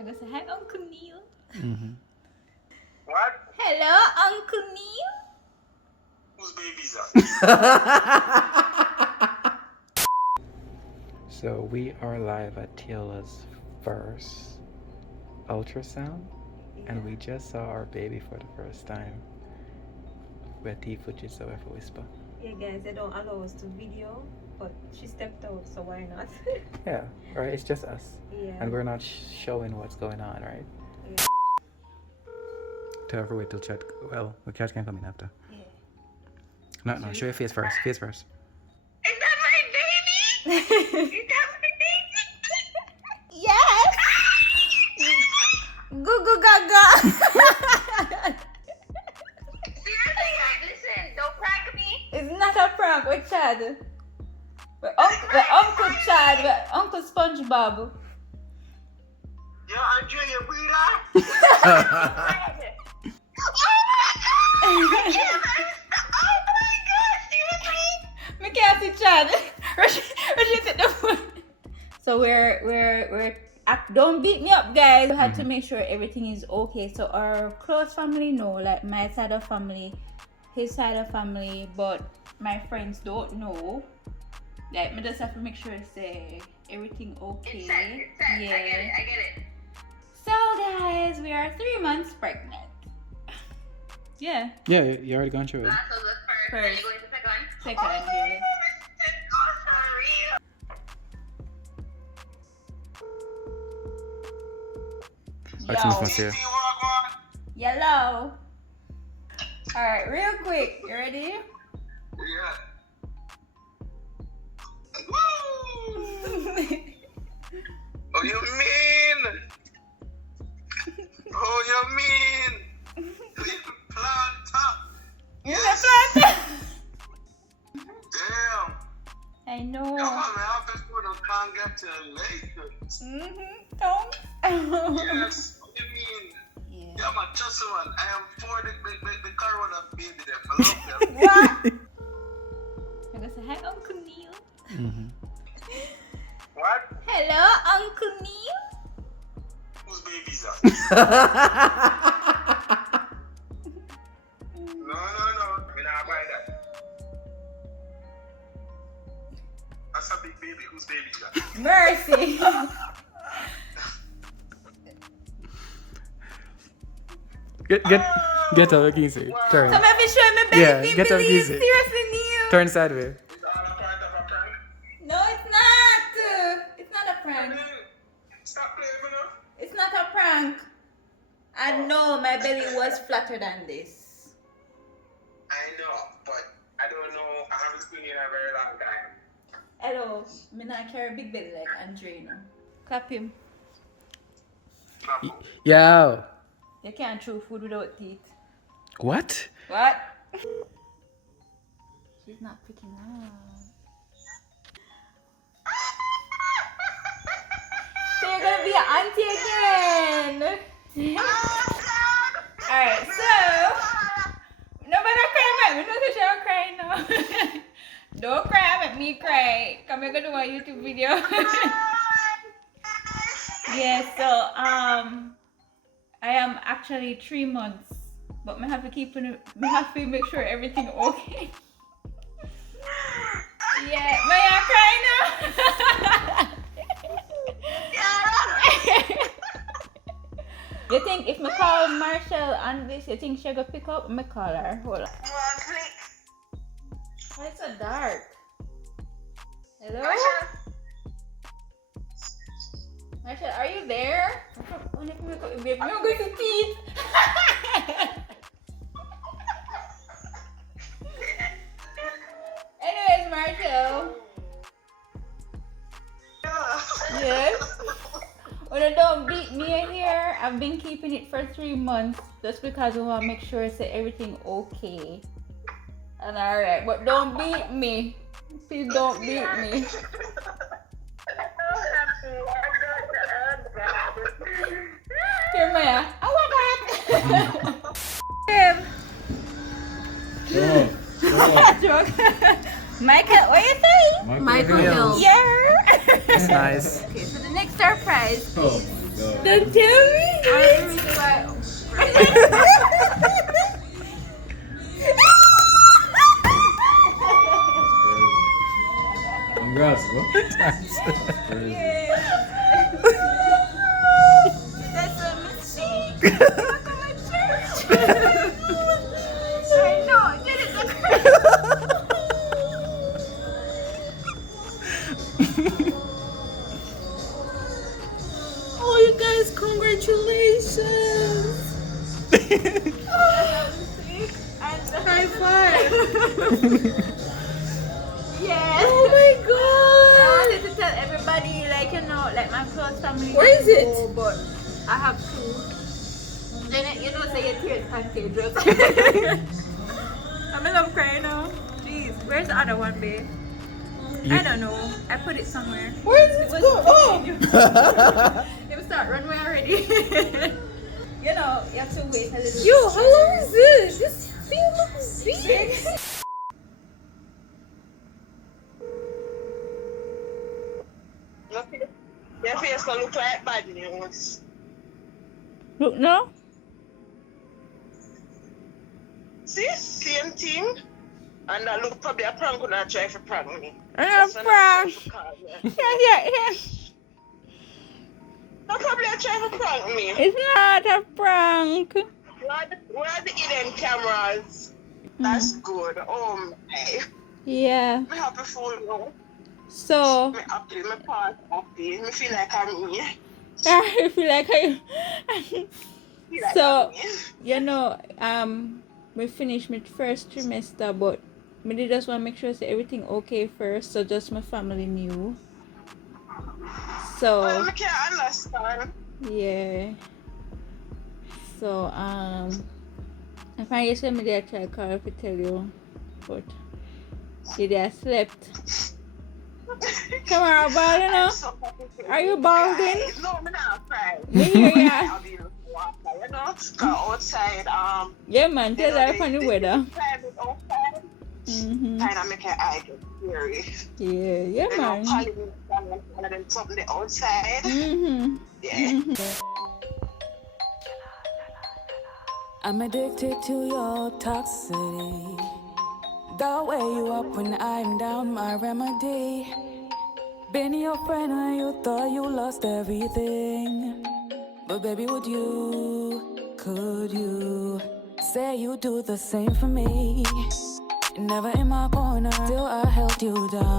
I'm gonna say hi, Uncle Neil. Mm-hmm. What? Hello, Uncle Neil. Whose baby is that? So we are live at Tiola's first ultrasound, and we just saw our baby for the first time. We're footage, so we have to whisper. Yeah, guys, they don't allow us to video, but she stepped out, so why not? Yeah, right. It's just us, Yeah. and we're not showing what's going on, right? Yeah. Tell her wait till chat. Well, the chat can come in after. Yeah. No, show your face first. Face first. Is that my baby? Is that my baby? Yes. Goo goo gaga. Seriously, guys, listen, don't prank me. It's not a prank. We're Chad. We're Uncle Chad. We're Uncle SpongeBob. Yo, Andrea, you breathe out? Oh my god, seriously? Me can't see Chad. Rashid at the phone. So we're don't beat me up, guys. We had to make sure everything is okay. So our close family know, like my side of family, his side of family, but my friends don't know. Like, me just have to make sure say everything okay. It's set. Yeah. I get it. So guys, we are 3 months pregnant. Yeah. Yeah, you already gone through it. Last was the first. Then you go into second. Second, yeah. What's Yo. this here? Yellow. Alright, real quick. You ready? Yeah. Woo! Oh, you mean? Oh, you mean? Little planter. You're the planter. Damn. I know. Come on, man. I bet you can't get to later. Don't. Yes. What do you mean? Yeah. Yeah, my just one. I am for the corona baby there. I love them. What? I'm gonna say hi, Uncle Neil. Mm-hmm. What? Hello, Uncle Neil. Whose baby is that? No. I mean, I buy that. That's a big baby. Whose baby is that? Mercy. Get up easy. Turn. Come here, show me baby. Yeah, get up please. easy. Seriously, Neil. Turn sideways. Is that all a part of a prank? No, it's not. It's not a prank. Stop playing with her. It's not a prank. I know my belly was flatter than this. I know, but I don't know. I haven't seen you in a very long time. Hello, me not carry big belly like Andrea. Clap him. Yo. You can't chew food without teeth. What? What? She's not picking up. So you're gonna be an auntie again. Alright, so nobody cry at me. Don't say I'm crying now. Don't cry, make me cry. Come here, go do a YouTube video. Yeah, so I am actually 3 months, but I have to make sure everything okay. Yeah, may I cry now? You think if I call Marshall on this, you think she'll go pick up? I call her. Hold on. Why it's so dark? Hello? Marshall, are you there? I'm going to teeth. Anyways, Marshall. Yes? When you don't beat me here, I've been keeping it for 3 months just because I want to make sure that everything okay. And alright, but don't beat me. Please don't beat me. Here, Maya. Oh my god! Joke. Michael, what you say? Michael Hill. Yeah. That's nice. Okay, so the next surprise is Don't tell me. Congrats, bro. That's a mistake. Welcome to church. I know. Did it look Oh, you guys, congratulations! High five! Yes. Oh my I god! wanted to tell everybody, like, you know, like my close family. Where is it? know, but I have to. Then you know, say your tears contagious. I'm in love crying now. Jeez, where's the other one, babe? I don't know. I put it somewhere. Where is it go? Oh! It will start runway already. You know, you have to wait a little. Yo, how long is this? This thing looks big. Your face don't look like bad news. Look, no? See? Same thing. And that look probably a prank when I try to prank me. I'm That's when I prank. try to call me. Yeah. That probably a try to prank me. It's not a prank. Where are the hidden cameras? That's good. Oh my. Yeah. Me happy full now. So, Me happy, me part happy. Me feel like I'm me. I feel like I. Feel like So, I'm me. you know, we finished my first trimester, but me did just want to make sure that everything okay first, so just my family knew. Well, So, me can't understand. yeah. So, if I just me there try call to tell you, but you there slept. Come on, ball, you know. I'm so happy to Are you balding? guys. No, me not crying. Me hear ya. I'll be water, you know. 'Cause outside, Yeah, man, tell her from the weather. Climate outside, kind of make your eye get teary. Yeah, You know, man. pollen and then something outside. Yeah. I'm addicted to your toxicity. The way you up when I'm down, my remedy. Been your friend when you thought you lost everything. But baby, could you say you do the same for me? Never in my corner, till I held you down.